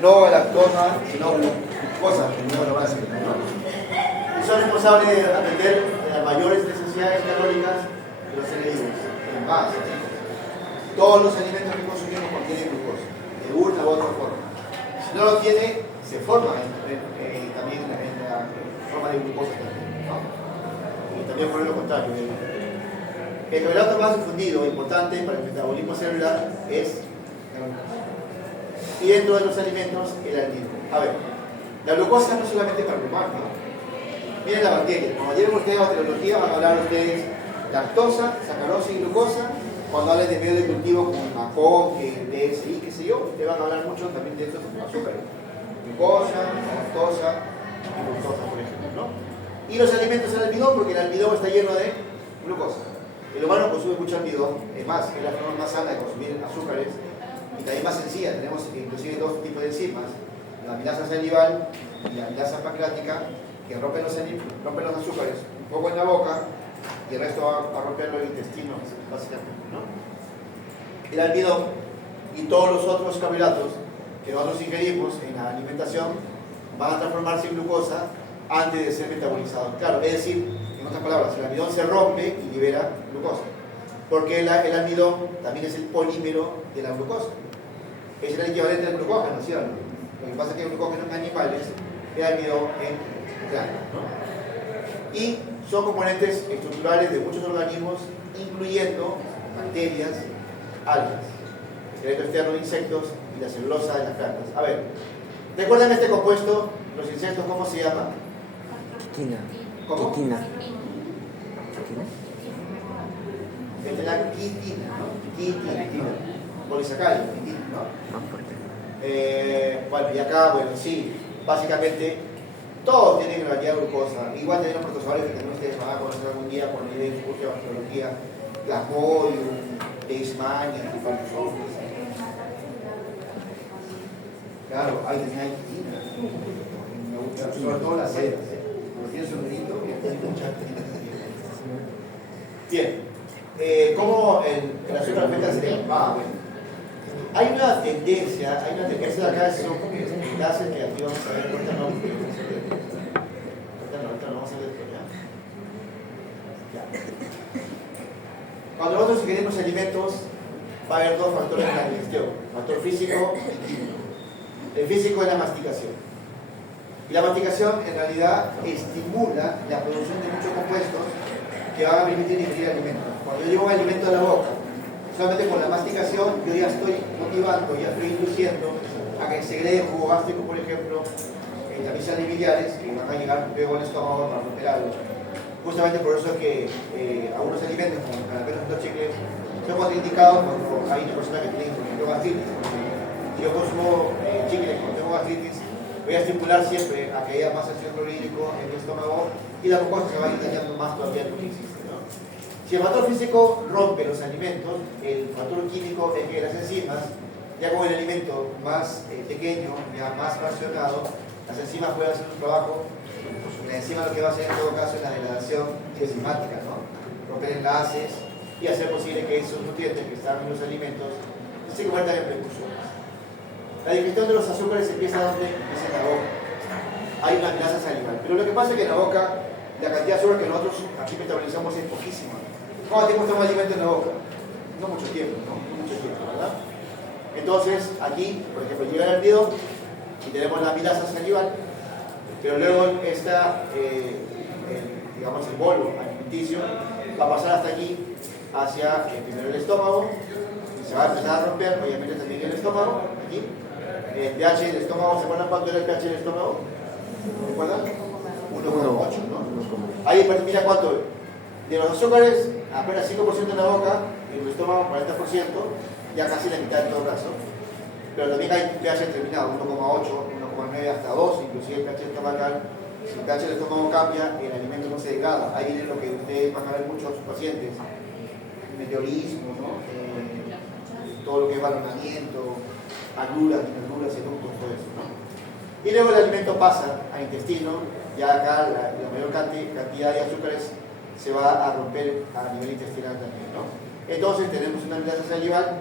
no lactosa, sino glucosa, no la base, ¿no? Y son responsables de atender las mayores necesidades calóricas de los seres vivos. En más, todos los alimentos que consumimos contienen glucosa, de una u otra forma. Si no lo tiene, se forma también en la forma de glucosa también, ¿no? Y también por lo contrario. El carbohidrato más difundido, importante para el metabolismo celular, es la glucosa. Y dentro de los alimentos, el almidón. A ver, la glucosa no es solamente para el humano, ¿no? Miren la bacteria. Cuando lleguen ustedes a bacteriología, van a hablar ustedes lactosa, sacarosa y glucosa. Cuando hablen de medio de cultivo como el macón, DSI, qué sé yo, te van a hablar mucho también de estos azúcares. Glucosa, lactosa y fructosa, por ejemplo, ¿no? Y los alimentos el almidón, porque el almidón está lleno de glucosa. El humano consume mucho almidón, es más, es la forma más sana de consumir azúcares y también más sencilla. Tenemos inclusive dos tipos de enzimas, la amilasa salival y la amilasa pancreática, que rompen los azúcares un poco en la boca y el resto va a romperlo en el intestino, básicamente, ¿no? El almidón y todos los otros carbohidratos que nosotros ingerimos en la alimentación van a transformarse en glucosa antes de ser metabolizados. Claro, es decir, en otras palabras, el almidón se rompe y libera glucosa. Porque el almidón también es el polímero de la glucosa. Es el equivalente al glucógeno, ¿cierto? Lo que pasa es que el glucógeno en animales, el almidón en plantas, ¿no? Y son componentes estructurales de muchos organismos, incluyendo bacterias, algas, el esqueleto externo de insectos y la celulosa de las plantas. A ver, ¿recuerdan este compuesto? Los insectos, ¿cómo se llama? Quitina. ¿Cómo? Quitina. Es de la quitina, ¿no? Quitina. Polisacárido, quitina, ¿no? Bueno, y acá, bueno, sí, básicamente todos tienen granulidad glucosa. Igual también los protozoarios que también ustedes van a conocer algún día por medio de su curso de bacteriología, Plasmodium, Leishmania, Tifalosaurus. Claro, ahí tenía quitina. Me gusta, sobre todo las sedas, porque tiene su ruidito y hay mucha quitina. Bien. ¿Cómo el azúcar afecta al cerebro? Bueno. Hay una tendencia de acá son enlaces que aquí vamos a ver, ahorita no vamos a ver esto, ¿ya? Cuando nosotros ingerimos alimentos, va a haber dos factores de la digestión, factor físico y químico. El físico es la masticación. Y la masticación en realidad estimula la producción de muchos compuestos que van a permitir digerir alimentos. Cuando yo llevo un alimento a la boca, solamente con la masticación, yo ya estoy motivando, ya estoy induciendo a que segregue jugo gástrico, por ejemplo, en las vías biliares, que van a llegar luego al estómago para romper algo. Justamente por eso es que algunos alimentos, como caramelos y los chicles, son contraindicados cuando hay una persona que tiene, por ejemplo, gastritis. Si yo consumo chicles cuando tengo gastritis, voy a estimular siempre a que haya más ácido clorhídrico en el estómago y la mucosa se va a ir dañando más todavía de lo que existe, ¿no? Si el factor físico rompe los alimentos, el factor químico es que las enzimas, ya con el alimento más pequeño, ya más fraccionado, las enzimas pueden hacer un trabajo. La enzima lo que va a hacer en todo caso es la degradación enzimática, ¿no? Romper enlaces y hacer posible que esos nutrientes que están en los alimentos se conviertan en precursores. La digestión de los azúcares empieza donde empieza en la boca. Hay una amilasa salival. Pero lo que pasa es que en la boca la cantidad de azúcar que nosotros aquí metabolizamos es poquísima. ¿Cuánto tiempo está un alimento en la boca? No mucho tiempo, ¿no? No mucho tiempo, ¿verdad? Entonces, aquí, por ejemplo, llega el almidón y tenemos la amilasa salival, pero luego está, digamos, el bolo alimenticio va a pasar hasta aquí, hacia primero el estómago, y se va a empezar a romper, obviamente también el estómago, aquí. El pH del estómago, ¿se acuerdan cuánto era el pH del estómago? ¿Recuerdan? 1,8, ¿no? Ahí mira cuánto. De los azúcares, apenas 5% en la boca, y en el estómago 40%, ya casi la mitad en todo caso. Pero también hay pH determinado, 1,8, 1,9 hasta 2, inclusive el pH estomacal. Si el pH del estómago cambia, el alimento no se degrada. Ahí viene lo que ustedes van a ver muchos pacientes, meteorismo, ¿no? Todo lo que es balonamiento, agruras, eructos, todo eso, ¿no? Y luego el alimento pasa al intestino, ya acá la mayor cantidad de azúcares se va a romper a nivel intestinal también, ¿no? Entonces tenemos una amilasa salival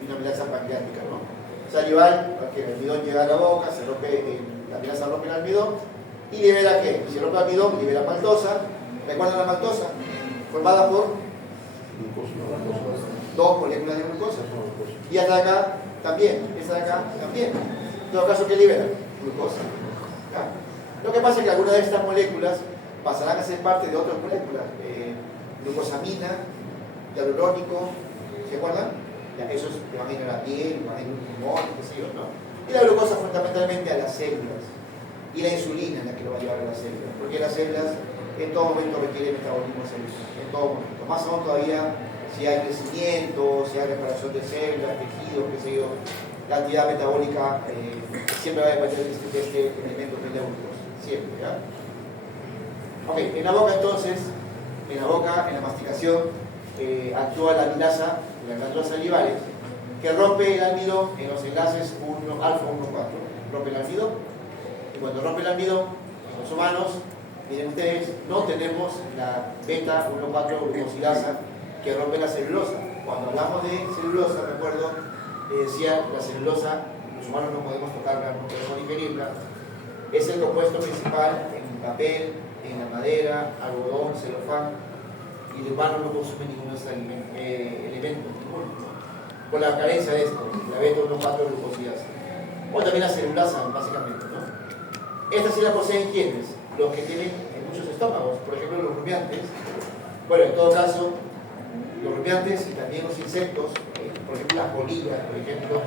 y una amilasa pancreática, ¿no? salival, para que el almidón llegue a la boca, se rompe, la amenaza rompe el almidón y libera ¿qué? Si rompe el almidón, libera maltosa. ¿Recuerdan la maltosa? Formada por dos moléculas de glucosa. Y esta de acá también, esta de acá también. En todo caso, ¿qué libera? Glucosa. ¿Ya? Lo que pasa es que algunas de estas moléculas pasarán a ser parte de otras moléculas. Glucosamina, hialurónico, ¿se acuerdan? Ya, esos que van a ir a la piel, van a ir a un pulmón, qué sé yo, ¿no? Y la glucosa fundamentalmente a las células. Y la insulina es la que lo va a llevar a las células. Porque las células en todo momento requieren metabolismo celular. En todo momento. Más aún todavía si hay crecimiento, si hay reparación de células, tejidos, qué sé yo, la actividad metabólica siempre va a depender de este elemento que es la glucosa. Siempre, ¿ya? Ok, en la boca entonces, en la boca, en la masticación, actúa la amilasa, las glándulas salivales, que rompe el almidón en los enlaces alfa 1,4. Rompe el almidón, y cuando rompe el almidón, en los humanos, miren ustedes, no tenemos la beta 1,4 glucosilasa que rompe la celulosa. Cuando hablamos de celulosa, recuerdo, decía la celulosa, los humanos no podemos tocarla, no podemos digerirla. Es el compuesto principal en el papel, en la madera, algodón, celofán, y el humano no consume ninguno de estos elementos, por la carencia de esto, la beta 1,4 glucosilasa. O también la celulasa, básicamente, ¿no? Estas sí la poseen ¿quiénes? Los que tienen en muchos estómagos, por ejemplo los rumiantes. Bueno, en todo caso, los rumiantes y también los insectos, por ejemplo las polillas, por ejemplo,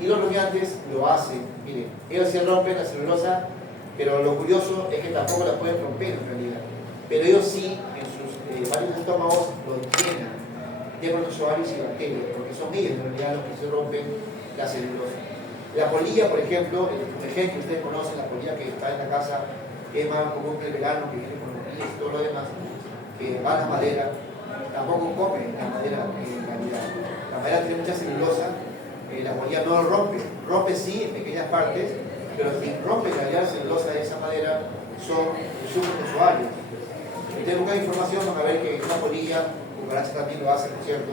y los rumiantes lo hacen. Miren, ellos sí rompen la celulosa, pero lo curioso es que tampoco la pueden romper en realidad. Pero ellos sí, en sus varios estómagos, lo llenan de protozoarios y bacterias, porque son ellos en realidad los que se rompen la celulosa. La polilla, por ejemplo, el ejemplo que ustedes conocen, la polilla que está en la casa, que es más común que el verano, que viene con los pies y todo lo demás, que va a la madera, tampoco come la madera en realidad. La madera tiene mucha celulosa, la polilla no lo rompe, rompe sí en pequeñas partes, pero quien rompe en realidad la celulosa de esa madera son sus protozoarios. Si ustedes buscan información, van a ver que una polilla, cucaracha también lo hace, por cierto,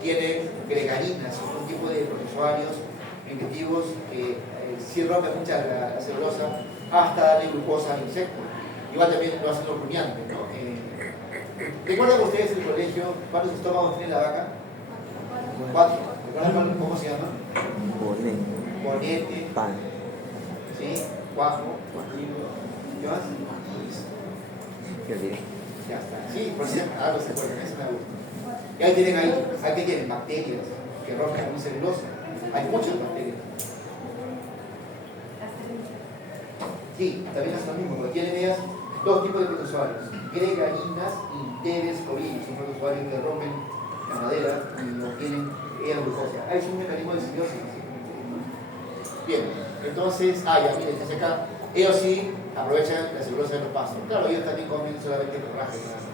tiene gregarinas, un tipo de protozoarios nutritivos que sí rompen mucha la celulosa hasta darle glucosa al insecto. Igual también lo hacen los rumiantes, ¿no? ¿Recuerdan ustedes en el colegio cuántos estómagos tiene la vaca? 4. ¿Recuerdan cómo se llama? Bonete, pan, ¿sí? Cuajo, ¿qué más? Ya está. Sí, por si algo se acuerdan, eso me gusta. Y ahí tienen bacterias que rompen con celulosa. Hay muchas bacterias. Sí, también es lo mismo, porque tienen ellas dos tipos de protozoarios, gregarinas y terescoviris, son protozoarios que rompen la madera y no tienen glucosa. Es un mecanismo de simbiosis. Bien, entonces, ya miren, desde acá, ellos sí aprovechan la celulosa de los pastos. Claro, ellos también comen solamente forraje, ¿no?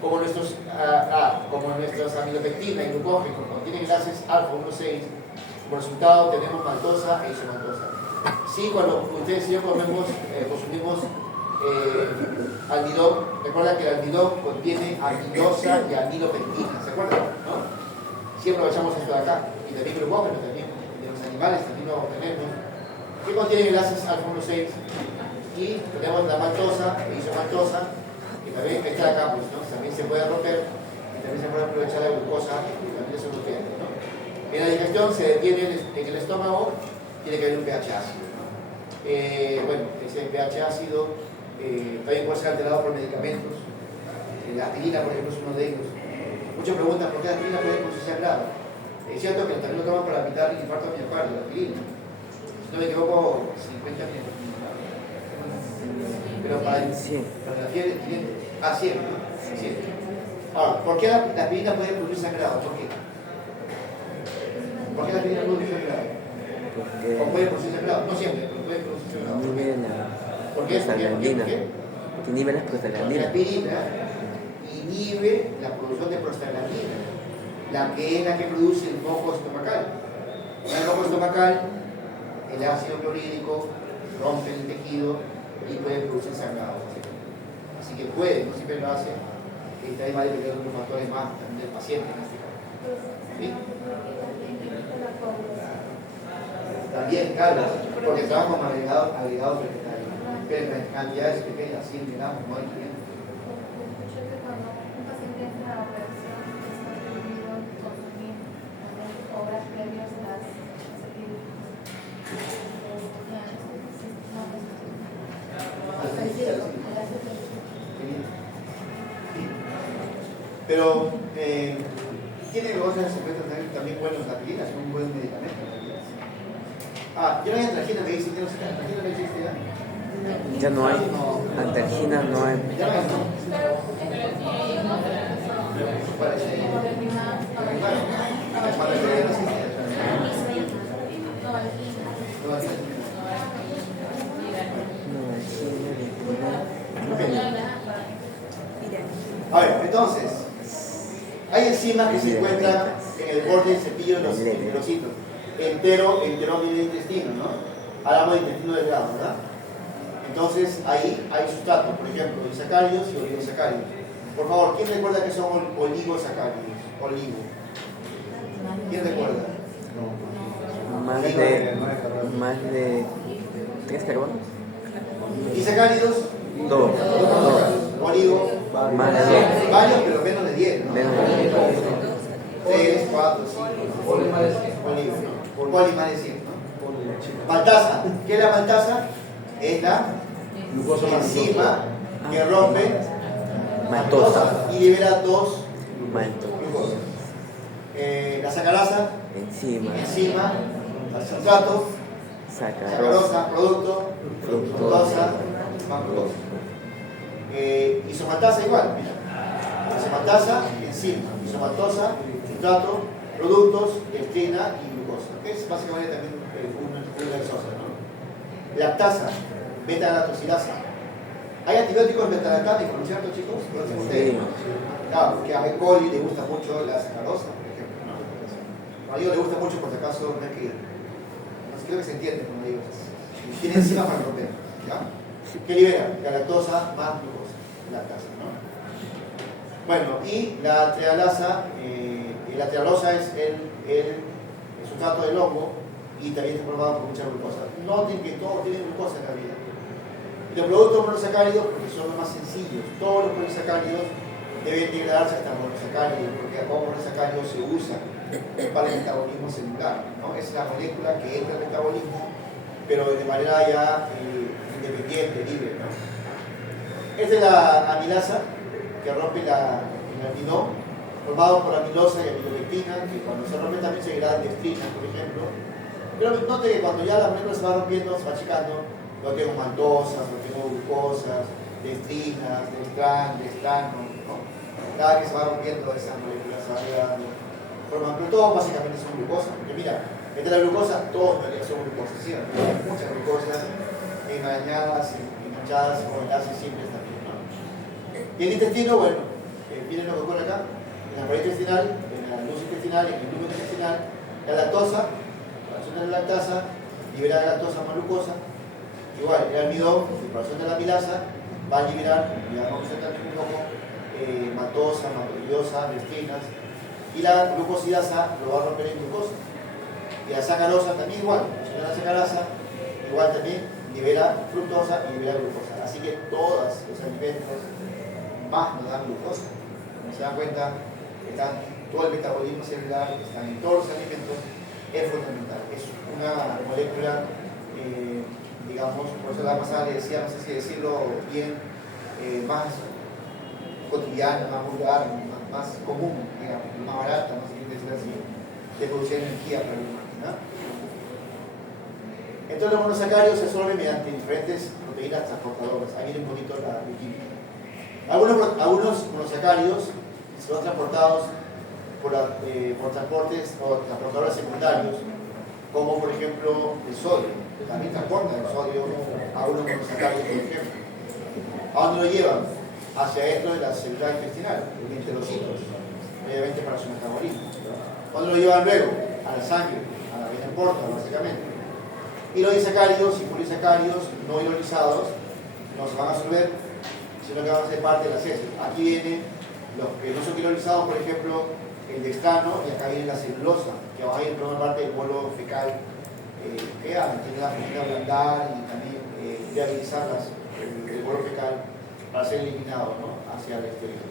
Como nuestros amilopectina y glucógeno contienen enlaces alfa 1,6, como resultado tenemos maltosa e isomaltosa. Sí, cuando ustedes y yo consumimos almidón, recuerda que el almidón contiene amilosa y amilopectina, ¿se acuerdan? ¿No? Sí aprovechamos esto de acá, y también glucógeno también, de los animales también lo tenemos, que contienen enlaces alfa 1,6, y tenemos la maltosa e isomaltosa, que también está acá, pues, ¿no? También se puede romper, y también se puede aprovechar la glucosa, y también es un nutriente, ¿no? En la digestión se detiene en el estómago, tiene que haber un pH ácido, ¿no? Bueno, ese pH ácido también puede ser alterado por medicamentos. La aspirina, por ejemplo, es uno de ellos. Muchas preguntan por qué la aspirina puede producirse grado. Es cierto que también lo toman para evitar el infarto de miocardio, la aspirina. Si no me equivoco, 50 minutos. Pero para la fiebre, 100, ¿no? 100. Ahora, ¿por qué la aspirina puede producir sangrado? ¿Por qué? ¿Por qué la aspirina puede producir sangrado? ¿O puede producir sangrado? No siempre, pero puede producir sangrado. ¿Por qué? Que inhibe las prostaglandinas. Porque la aspirina inhibe la producción de prostaglandina, la que es la que produce el moco estomacal. En el moco estomacal, el ácido clorhídrico rompe el tejido y puede producir sangrado. Así que puede, no siempre lo hace, y también va a depender de otros factores más también del paciente en este caso. ¿Sí? También, claro, porque trabaja como agregado vegetariano. Pero en cantidades pequeñas, 100 gramos, no hay tiempo. Cuando un paciente entra a operación, está prohibido consumir obras previas a las Pero tiene negocios efectos también buenos la pirina, es un buen medicamento. Ya no hay antragina, me dicen que no existe. ¿Antragina no existe ya? Ya no hay. Antragina no hay. Ya no hay, ¿no? Parece. A ver, entonces, hay enzimas que se encuentran en el borde del cepillo de los enterocitos, enterómero del intestino, ¿no? Hablamos de intestino delgado, ¿verdad? Entonces, ahí hay sustratos, por ejemplo, disacáridos y oligosacáridos. Por favor, ¿quién recuerda que son oligosacáridos? Oligo. ¿Quién recuerda? Más de 3 carbonos. Disacáridos, 2. oligo, Más de 2. varios, pero menos de 10, ¿no? Menos de 10. 3, 4, 5, oligo, más de 100, ¿no? Maltasa, ¿qué es la maltasa? Es la enzima que rompe Maltosa. y libera 2 Malto. glucosas. La sacarasa, Enzima. sustrato, Sacarosa. sacarosa, producto, fructosa, más glucosa. Isomaltasa igual, mira. Isomaltasa, enzima, isomaltosa, sustrato, productos, dextrina y glucosa, que es básicamente también una glucosa, ¿no? Lactasa, beta-lactosilasa. Hay antibióticos beta-lactámicos, ¿no es cierto, chicos? ¿Conocen ustedes? Claro, porque a E. coli le gusta mucho la sacarosa, por ejemplo. A Diego le gusta mucho, por si acaso, no hay que ir. Creo que se entiende cuando digo eso. Tiene enzimas para romper, ¿ya? ¿Qué libera? La lactosa más glucosa, lactasa, ¿no? Bueno, y la trealasa, la trealosa es el sustrato del hongo y también está formado por mucha glucosa. Noten que todos tienen glucosa en la vida. Y los productos monosacáridos, porque son los más sencillos, todos los monosacáridos deben degradarse hasta monosacáridos, porque como monosacáridos se usa para el metabolismo celular, ¿no? Es la molécula que entra al metabolismo, pero de manera ya independiente, libre, ¿no? Esta es la amilasa, que rompe el almidón, formado por amilosa y amilopectina, que cuando se rompe también se degradan dextrinas, por ejemplo. Pero note que cuando ya la molécula se va rompiendo, se va achicando, no tengo maltosas, no tengo glucosas, dextrinas, dextrano, ¿no? Cada que se va rompiendo esas moléculas se va degradando. Pero todos básicamente son glucosas, porque mira, entre la glucosa, todos son glucosas, ¿sí? Hay muchas glucosas engañadas, enganchadas con enlaces simples también, ¿no? Y el intestino, bueno, miren lo que ocurre acá, en la pared intestinal, en la luz intestinal, en el núcleo intestinal, la lactosa, la acción de la lactasa, libera la lactosa más glucosa, igual, el almidón, la acción de la amilasa, va a liberar, ya vamos a ver también un poco, maltosa, maltodiosa, dextrinas, y la glucosidasa lo va a romper en glucosa. Y la sacarosa también igual, la sacarasa igual también libera fructosa y libera glucosa. Así que todos los alimentos más nos dan glucosa. Como se dan cuenta, todo el metabolismo celular, están en todos los alimentos, es fundamental. Es una molécula, digamos, por eso la pasada le decía, no sé si decirlo bien, más cotidiana, más vulgar, más común, digamos, más barata, no sé qué decir así, de producir energía para el humano, ¿no? Entonces los monosacáridos se absorben mediante diferentes proteínas transportadoras. Ahí viene un poquito la química. Algunos monosacáridos son transportados por transportes o transportadores secundarios, como por ejemplo el sodio. También transporta el sodio a unos monosacáridos, por ejemplo. ¿A dónde lo llevan? Hacia dentro de la célula intestinal, los enterocitos, obviamente para su metabolismo. ¿Dónde lo llevan luego? A la sangre, a la vena porta, básicamente. Y los disacáridos y polisacáridos no ionizados no se van a absorber, sino que van a ser parte de las heces. Aquí vienen los que no son ionizados, por ejemplo, el dextrano, y acá viene la celulosa, que va a ir por una parte del bolo fecal que mantiene la función de ablandar y también viabilizar el bolo fecal para ser eliminado, ¿no?, hacia el exterior.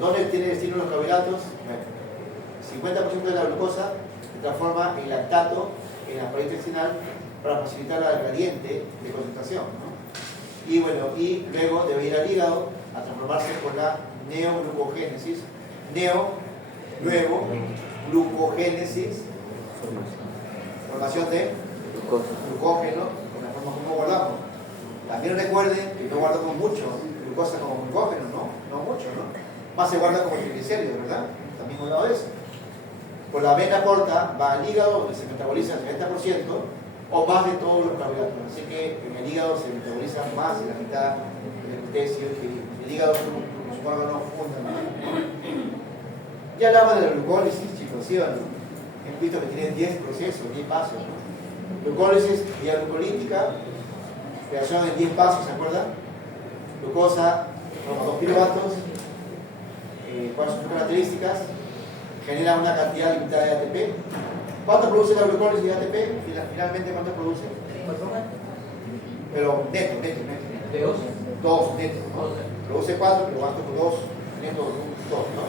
¿Dónde tiene destino los carbohidratos? Bueno, 50% de la glucosa se transforma en lactato en la pared intestinal para facilitar el gradiente de concentración, ¿no? Y bueno, y luego debe ir al hígado a transformarse por la neoglucogénesis. Nuevo, glucogénesis, formación de glucógeno, con la forma como guardamos. También recuerden que no guardamos mucho glucosa como glucógeno, no mucho, ¿no? Más se guarda como triglicéridos, ¿verdad? También hemos hablado de eso. Por la vena corta va al hígado, donde se metaboliza el 70% o más de todos los carbohidratos. Así que en el hígado se metaboliza más de la mitad del potasio que el hígado es un órgano fundamental. Ya hablamos de la glucólisis, chicos, ¿sí o no? Hemos visto que tienen 10 procesos, 10 pasos, ¿no? Glucólisis vía glucolítica, reacción en 10 pasos, ¿se acuerdan? Glucosa, 2 kilovatios. ¿Cuáles son sus características? Genera una cantidad limitada de ATP. ¿Cuánto produce la glucólisis de ATP? Finalmente, ¿cuánto produce? Pero neto. ¿De 2 neto, ¿no? Produce 4, pero gasto por 2, neto 2, ¿no?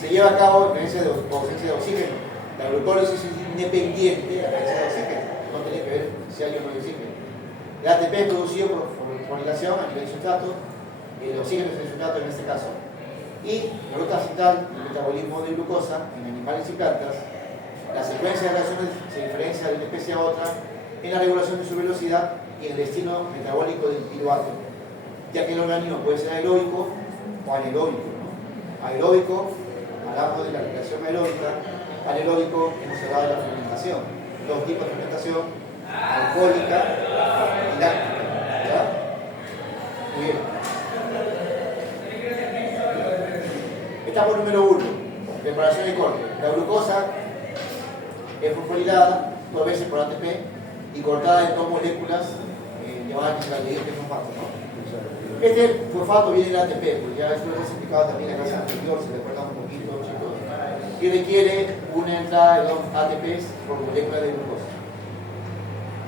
Se lleva a cabo en presencia de ausencia de oxígeno. La glucólisis es independiente de la presencia de oxígeno. No tiene que ver si hay o no hay oxígeno. El ATP es producido por fosforilación a nivel de sustrato. El oxígeno es el sustrato en este caso. Y la ruta cital del metabolismo de glucosa en animales y plantas, la secuencia de reacciones se diferencia de una especie a otra en la regulación de su velocidad y en el destino metabólico del piruvato, ya que el organismo puede ser aeróbico o anaeróbico, ¿no? Aeróbico, hablamos de la regulación aeróbica; anaeróbico, hemos hablado de la fermentación, 2 tipos de fermentación: alcohólica y láctica, ¿verdad? Muy bien. Etapa número 1, preparación y corte. La glucosa es fosforilada 2 veces por ATP y cortada en 2 moléculas llamadas nitroglicerol de fosfato, ¿no? Este fosfato viene del ATP, porque ya eso lo hemos explicado también en la clase anterior, se recuerda un poquito, chicos, y requiere una entrada de 2 ATPs por molécula de glucosa.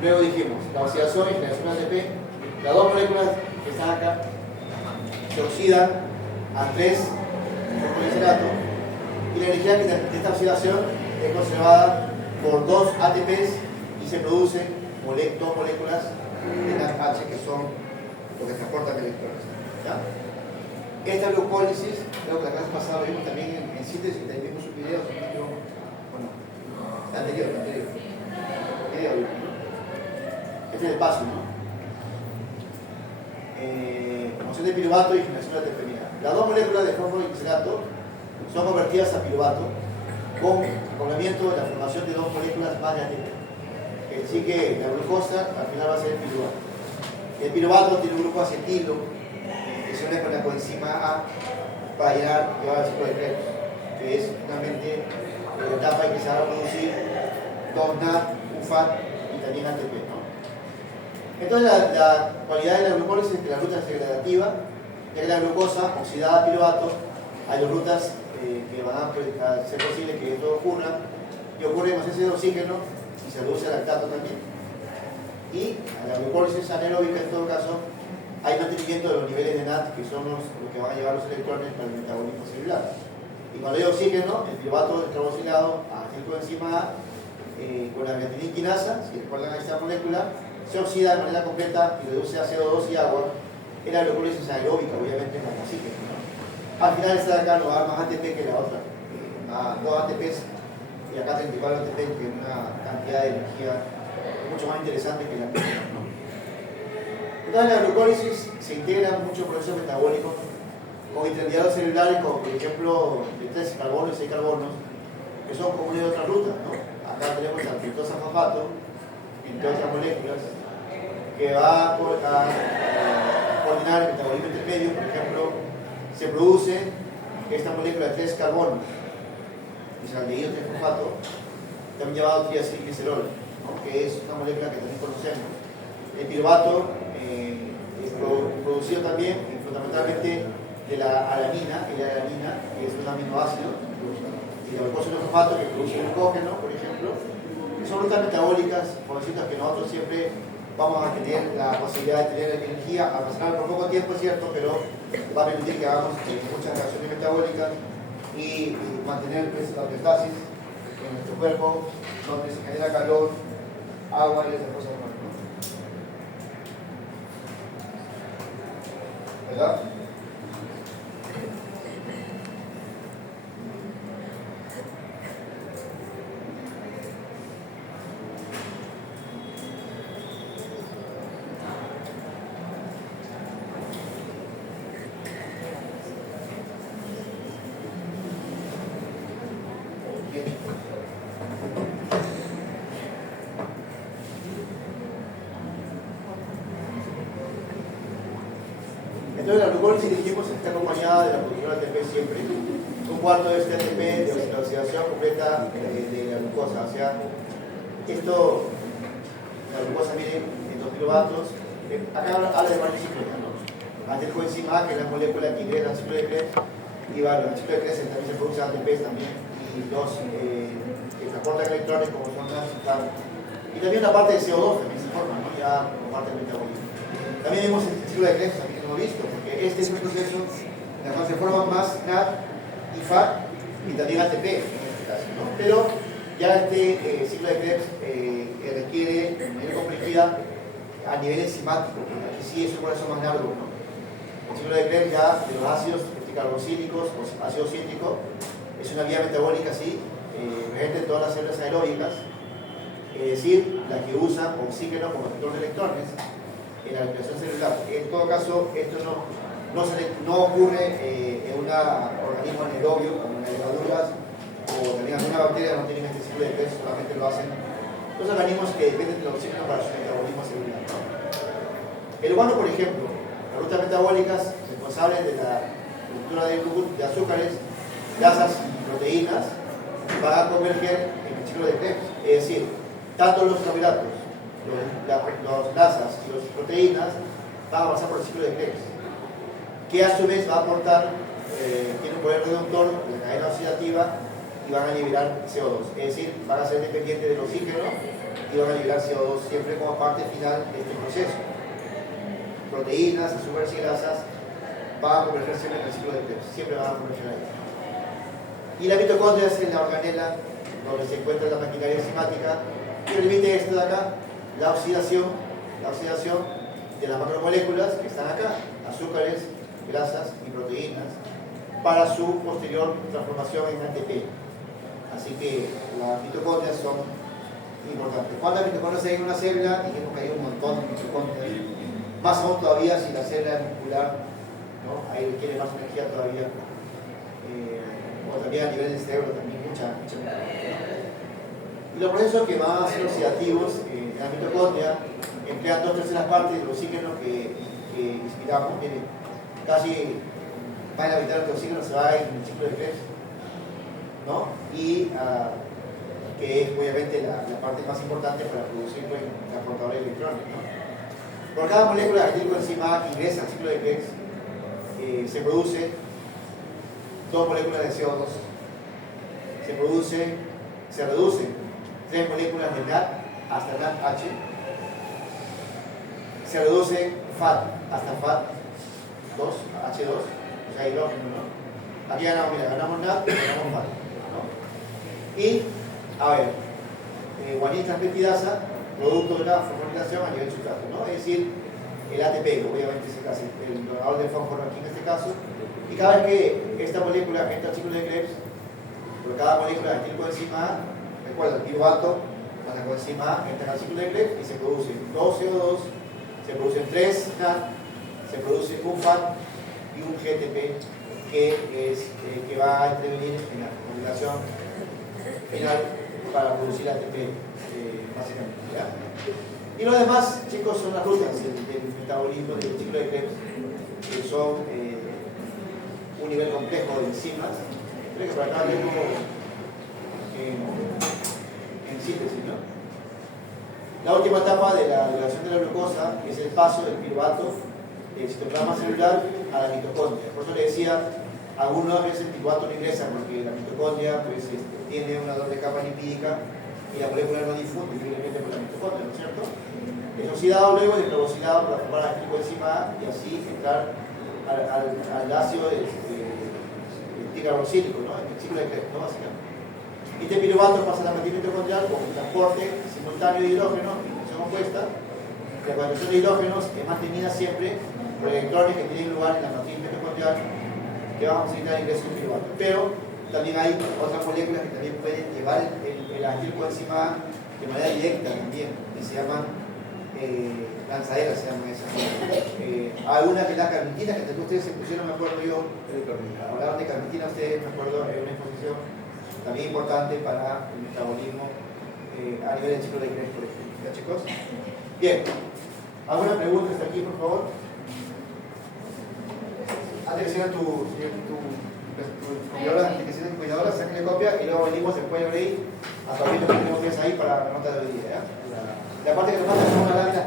Luego dijimos, la oxidación y generación de ATP, las 2 moléculas que están acá se oxidan a 3 fosforilato, y la energía de esta oxidación es conservada por 2 ATPs y se producen 2 moléculas de NADH, que son los que transportan electrones, ¿ya? Esta glucólisis, creo que la clase pasada lo vimos también en síntesis, también vimos sus videos, bueno, anterior. Este es el paso, ¿no? Formación de piruvato y generación de terpemina. Las 2 moléculas de fosforilato son convertidas a piruvato con acoplamiento de la formación de 2 moléculas más de ATP. Así que la glucosa al final va a ser el piruvato. El piruvato tiene un grupo acetilo que se une con la coenzima A para llevar el ciclo de Krebs, que es finalmente la etapa en que se va a producir 2NAD, UFAT y también ATP, ¿no? Entonces la cualidad de la glucólisis es que la ruta es degradativa, ya que la glucosa oxidada a piruvato hay 2 rutas que van a ser posible que esto ocurra, y ocurre en ausencia de oxígeno y se reduce el lactato también. Y a la glucólisis anaeróbica, en todo caso, hay mantenimiento de los niveles de NAD, que son los que van a llevar los electrones para el metabolismo celular. Y cuando hay oxígeno, el piruvato es carboxilado a coenzima A con la creatinina quinasa, si recuerdan a esta molécula, se oxida de manera completa y reduce a CO2 y agua. En la glucólisis aeróbica, obviamente, con oxígeno, ¿no? Al final esta de acá nos va a dar más ATP que la otra, 2 ATPs y acá 34 ATP, que es una cantidad de energía mucho más interesante que la primera, ¿no? Entonces en la glucólisis se integran muchos procesos metabólicos con intermediarios celulares, como por ejemplo de 3 carbonos y 6 carbonos, que son comunes de otras rutas, ¿no? Acá tenemos la fructosa fosfato, entre otras moléculas, que va a coordinar el metabolismo intermedio. Por ejemplo, se produce esta molécula de 3 carbonos, bisaldehído 3-fosfato, también llamado triacilglicerol, ¿no? Que es una molécula que también conocemos. El piruvato es producido también fundamentalmente de la alanina, que es un aminoácido, y el glucosa 2-fosfato, que produce glucógeno, por ejemplo, que son rutas metabólicas, por decirlo que nosotros siempre vamos a tener la posibilidad de tener energía almacenada por poco tiempo, es cierto, pero va a permitir que hagamos muchas reacciones metabólicas y mantener pues, la homeostasis en nuestro cuerpo, donde se genera calor, agua y esas cosas más, ¿no? ¿Verdad? Entonces la glucólisis, dijimos, está acompañada de la producción de ATP siempre. Un cuarto de este ATP de la oxidación completa de la glucosa. O sea, esto, la glucosa mide en 2 kilovatios. Acá habla de varios ciclos, ¿no? Antes coenzima A, que es la molécula que ingresa al ciclo de Krebs, y bueno, el ciclo de Krebs también se produce ATP también, y los que transportan electrones como son las y también una parte de CO2 también se forma, ¿no? Ya como parte del metabolismo. También vemos el ciclo de Krebs, también lo hemos visto, porque este es un proceso en el cual se forman más NAD y FAT y también ATP en este caso, ¿no? Pero ya este ciclo de Krebs requiere mayor complejidad a nivel enzimático, porque aquí sí es un proceso más largo, ¿no? El ciclo de Krebs ya de los ácidos carboxílicos o ácido cítrico es una vía metabólica así, presente en todas las células aeróbicas, es decir, las que usan oxígeno como receptor de electrones en la respiración celular. En todo caso, esto no ocurre en un organismo anaerobio como en las levaduras o también alguna bacteria no tienen este ciclo de Krebs, solamente lo hacen los organismos que dependen del oxígeno para su metabolismo celular. El humano, por ejemplo, las rutas metabólicas responsables de la estructura de azúcares, grasas y proteínas van a converger en el ciclo de Krebs, es decir, tanto los carbohidratos, las grasas y las proteínas van a pasar por el ciclo de Krebs, que a su vez va a aportar, tiene un poder reductor de la cadena oxidativa y van a liberar CO2, es decir, van a ser dependientes del oxígeno y van a liberar CO2 siempre como parte final de este proceso. Proteínas, azúcares y grasas van a converger siempre en el ciclo de Krebs, siempre van a converger ahí. Y la mitocondria es la organela donde se encuentra la maquinaria enzimática que permite esto de acá, la oxidación de las macromoléculas que están acá, azúcares, grasas y proteínas, para su posterior transformación en ATP. Así que las mitocondrias son importantes. ¿Cuántas mitocondrias hay en una célula? Dijimos que hay un montón de mitocondrias. Más aún todavía si la célula es muscular, ¿no? Ahí requiere más energía todavía. O también a nivel del cerebro también mucha mitocondria. Y los procesos que van a ser oxidativos en la mitocondria emplean 2/3 partes del oxígeno que inspiramos. Miren, casi más de la mitad del oxígeno se va en el ciclo de Krebs, ¿no? Y que es obviamente la parte más importante para producir transportadores de electrones, ¿no? Por cada molécula de acetilcoenzima que ingresa al ciclo de Krebs se produce 2 moléculas de CO2, se reducen 3 moléculas de NAD hasta NADH, se reduce FAT hasta FAT2, H2, o sea, hidrógeno, ¿no? Aquí ganamos, mira, ganamos NAD y ganamos FAT, ¿no? Y, a ver, guanina transpeptidasa, producto de la fosforilación a nivel sustrato, ¿no? Es decir, el ATP, obviamente es el donador de fósforo aquí en este caso, y cada vez que esta molécula entra al ciclo de Krebs, por cada molécula de acetilcoenzima A, recuerda, el piruvato con la coenzima A entra al ciclo de Krebs y se producen 2 CO2, se producen 3 NAD, se produce un FAT y un GTP que va a intervenir en la formulación final para producir ATP, básicamente, ¿ya? Y lo demás, chicos, son las rutas del metabolismo del ciclo de Krebs, que son un nivel complejo de enzimas. Creo que por acá vemos en síntesis, ¿no? La última etapa de la degradación de la glucosa es el paso del piruvato del citoplasma celular a la mitocondria. Por eso le decía, algunas veces el piruvato no ingresa porque la mitocondria pues, tiene una doble capa lipídica y la molécula no difunde libremente por la mitocondria, ¿no es cierto? Es oxidado luego y descarboxilado para formar la coenzima A y así entrar al ácido ticarboxílico, ¿no? El ciclo de Krebs, ¿no? Básicamente. Y este piruvato pasa a la matriz mitocondrial con un transporte simultáneo de hidrógeno y función opuesta. La conversión de hidrógenos es mantenida siempre por electrones que tienen lugar en la matriz mitocondrial que vamos a necesitar ingreso de piruvato. Pero también hay otras moléculas que también pueden llevar el acetilcoenzima de manera directa también, que se llaman lanzaderas, se llama esa. Hay una que es la carnitina, que ustedes se pusieron, me acuerdo yo, hablaron de carnitina ustedes, me acuerdo, en una exposición también importante para el metabolismo a nivel del ciclo de Krebs, por ejemplo. ¿Ya, chicos? Bien. ¿Alguna pregunta hasta aquí, por favor? Antes que sea tu cuidadora, sáquenle copia y luego venimos después de ahí a partir de lo que tenemos que hacer ahí para la nota de hoy día. ¿Ya? La parte que nos falta es una larga